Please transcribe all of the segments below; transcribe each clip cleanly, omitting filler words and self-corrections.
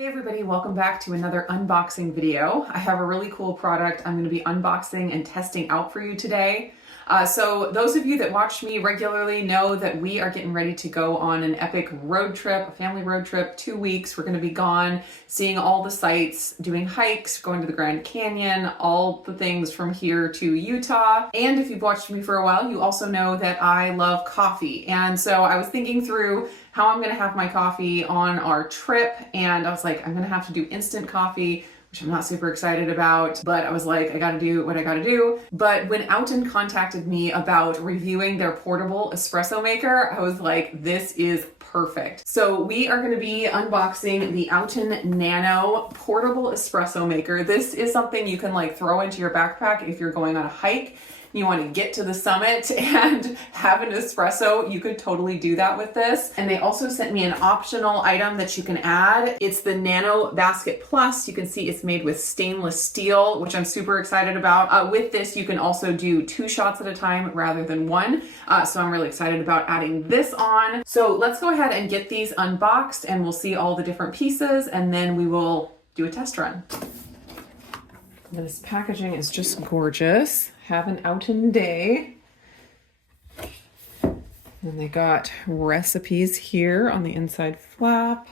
Hey everybody, welcome back to another unboxing video. I have a really cool product I'm going to be unboxing and testing out for you today. So those of you that watch me regularly know that we are getting ready to go on an epic road trip, a family road trip, 2 weeks. We're going to be gone, seeing all the sights, doing hikes, going to the Grand Canyon, all the things from here to Utah. And if you've watched me for a while, you also know that I love coffee. And so I was thinking through how I'm going to have my coffee on our trip, and I was like, I'm going to have to do instant coffee, which I'm not super excited about, but I was like, I gotta do what I gotta do. But when Outin contacted me about reviewing their portable espresso maker, I was like, this is perfect. So we are gonna be unboxing the Outin Nano portable espresso maker. This is something you can like throw into your backpack if you're going on a hike. You want to get to the summit and have an espresso, you could totally do that with this. And they also sent me an optional item that you can add. It's the Nano Basket Plus. You can see it's made with stainless steel, which I'm super excited about. With this, you can also do 2 shots at a time rather than 1. So I'm really excited about adding this on. So let's go ahead and get these unboxed and we'll see all the different pieces and then we will do a test run. This packaging is just gorgeous. Have an Outin day. And they got recipes here on the inside flap.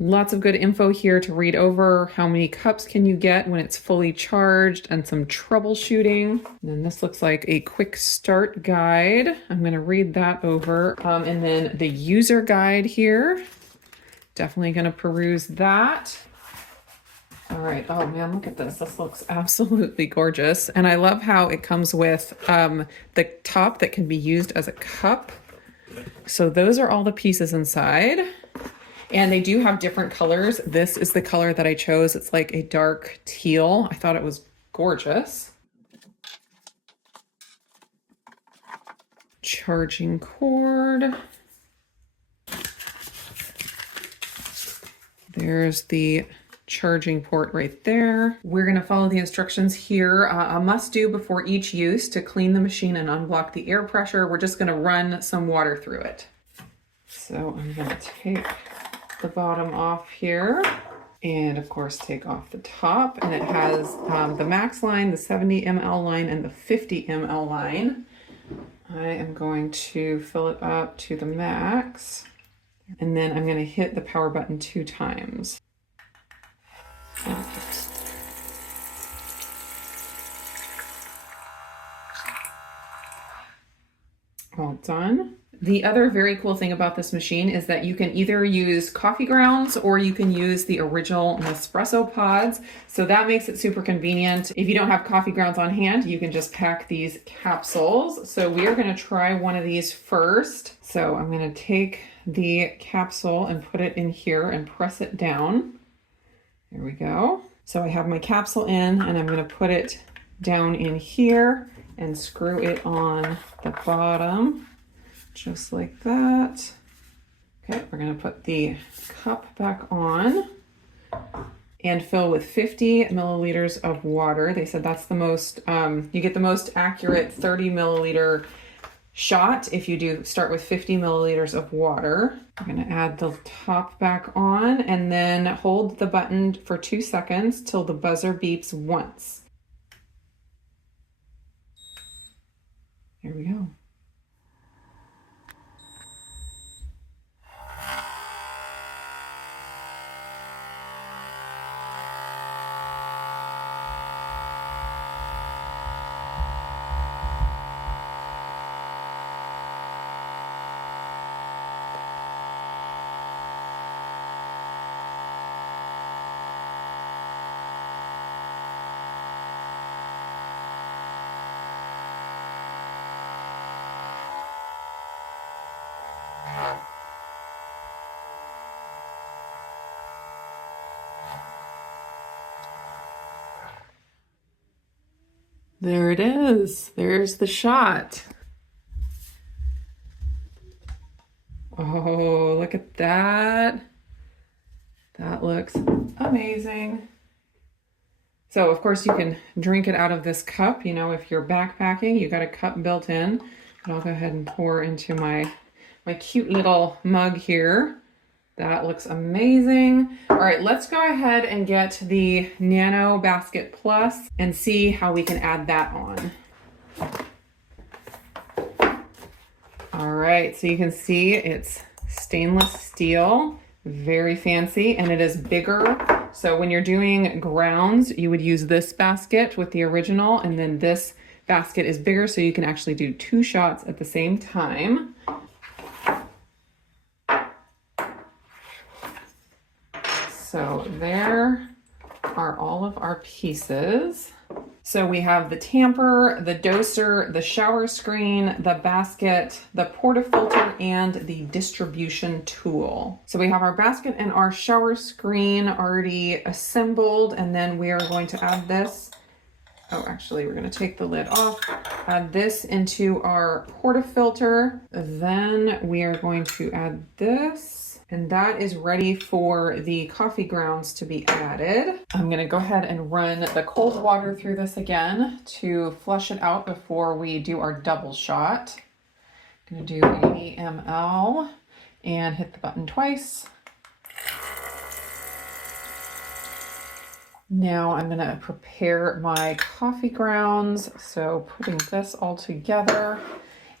Lots of good info here to read over. How many cups can you get when it's fully charged, and some troubleshooting. And then this looks like a quick start guide. I'm going to read that over. And then the user guide here. Definitely going to peruse that. All right. Oh man, look at this. This looks absolutely gorgeous. And I love how it comes with the top that can be used as a cup. So those are all the pieces inside. And they do have different colors. This is the color that I chose. It's like a dark teal. I thought it was gorgeous. Charging cord. There's the charging port right there. We're going to follow the instructions here. A must do before each use to clean the machine and unblock the air pressure. We're just going to run some water through it. So I'm going to take the bottom off here and of course take off the top, and it has the max line, the 70 ml line, and the 50 ml line. I am going to fill it up to the max, and then I'm going to hit the power button 2 times. All done. The other very cool thing about this machine is that you can either use coffee grounds or you can use the original Espresso pods. So that makes it super convenient. If you don't have coffee grounds on hand, you can just pack these capsules. So we are going to try one of these first. So I'm going to take the capsule and put it in here and press it down. There we go. So I have my capsule in and I'm going to put it down in here and screw it on the bottom, just like that. Okay, we're going to put the cup back on and fill with 50 milliliters of water. They said that's the most, you get the most accurate 30 milliliter shot if you do start with 50 milliliters of water. I'm going to add the top back on and then hold the button for 2 seconds till the buzzer beeps once. Here we go. There it is. There's the shot. Oh, look at that. That looks amazing. So of course you can drink it out of this cup. You know, if you're backpacking, you got a cup built in. But I'll go ahead and pour into my my cute little mug here. That looks amazing. All right, let's go ahead and get the Nano Basket Plus and see how we can add that on. All right, so you can see it's stainless steel, very fancy, and it is bigger. So when you're doing grounds, you would use this basket with the original, and then this basket is bigger, so you can actually do 2 shots at the same time. So there are all of our pieces. So we have the tamper, the doser, the shower screen, the basket, the portafilter, and the distribution tool. So we have our basket and our shower screen already assembled, and then we are going to add this. Oh, actually, we're going to take the lid off, add this into our portafilter. Then we are going to add this, and that is ready for the coffee grounds to be added. I'm going to go ahead and run the cold water through this again to flush it out before we do our double shot. I'm going to do 80 ml and hit the button twice. Now I'm going to prepare my coffee grounds. So putting this all together,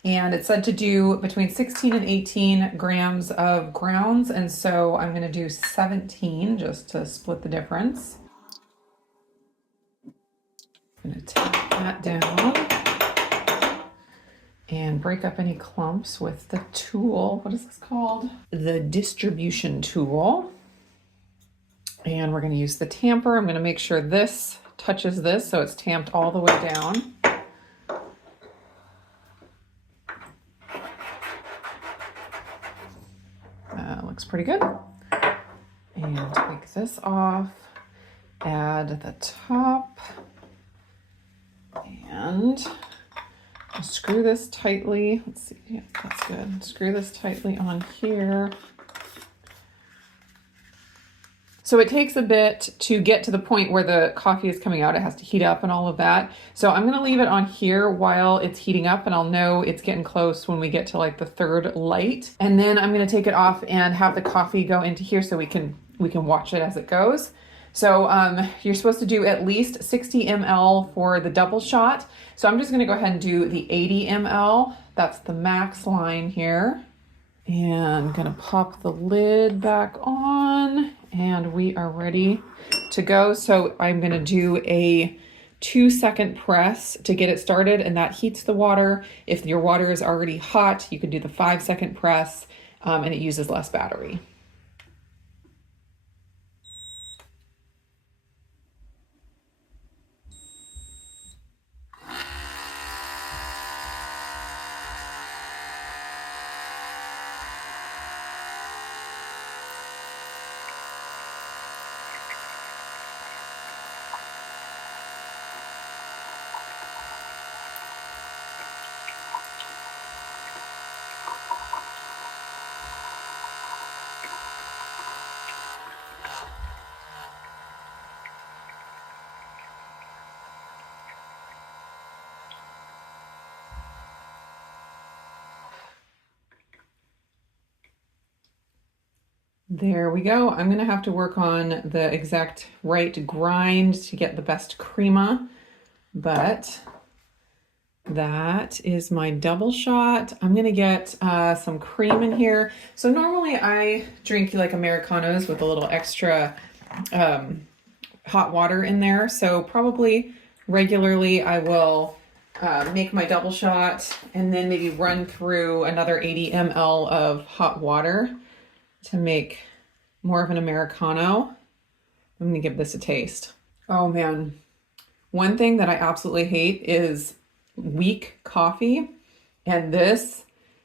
and it said to do between 16 and 18 grams of grounds. And so I'm going to do 17 just to split the difference. I'm going to take that down and break up any clumps with the tool. What is this called? The distribution tool. And we're going to use the tamper. I'm going to make sure this touches this so it's tamped all the way down. Looks pretty good. And take this off, add the top, and screw this tightly. Let's see, yeah, that's good. Screw this tightly on here. So it takes a bit to get to the point where the coffee is coming out. It has to heat up and all of that. So I'm going to leave it on here while it's heating up, and I'll know it's getting close when we get to like the 3rd light. And then I'm going to take it off and have the coffee go into here so we can watch it as it goes. So you're supposed to do at least 60 ml for the double shot. So I'm just going to go ahead and do the 80 ml. That's the max line here. And I'm going to pop the lid back on, and we are ready to go. So I'm going to do a 2-second press to get it started, and that heats the water. If your water is already hot, you can do the 5-second press, and it uses less battery. There we go. I'm going to have to work on the exact right grind to get the best crema, but that is my double shot. I'm going to get some cream in here. So normally I drink like Americanos with a little extra hot water in there. So probably regularly I will make my double shot and then maybe run through another 80 ml of hot water to make more of an Americano. I'm going to give this a taste. Oh man. One thing that I absolutely hate is weak coffee, and this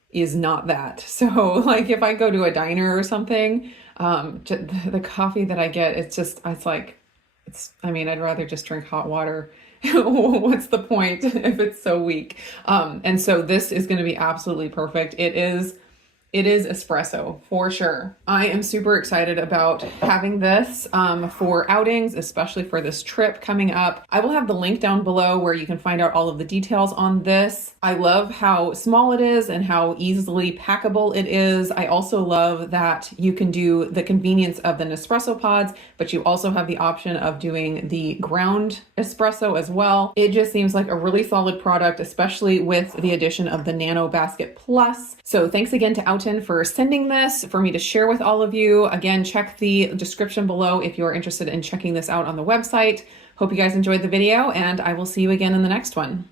is not that. So like if I go to a diner or something, the coffee that I get, I'd rather just drink hot water. What's the point if it's so weak? And so this is going to be absolutely perfect. It is It is espresso for sure. I am super excited about having this for outings, especially for this trip coming up. I will have the link down below where you can find out all of the details on this. I love how small it is and how easily packable it is. I also love that you can do the convenience of the Nespresso pods, but you also have the option of doing the ground espresso as well. It just seems like a really solid product, especially with the addition of the Nano Basket Plus. So thanks again to Outin for sending this for me to share with all of you. Again, check the description below if you're interested in checking this out on the website. Hope you guys enjoyed the video, and I will see you again in the next one.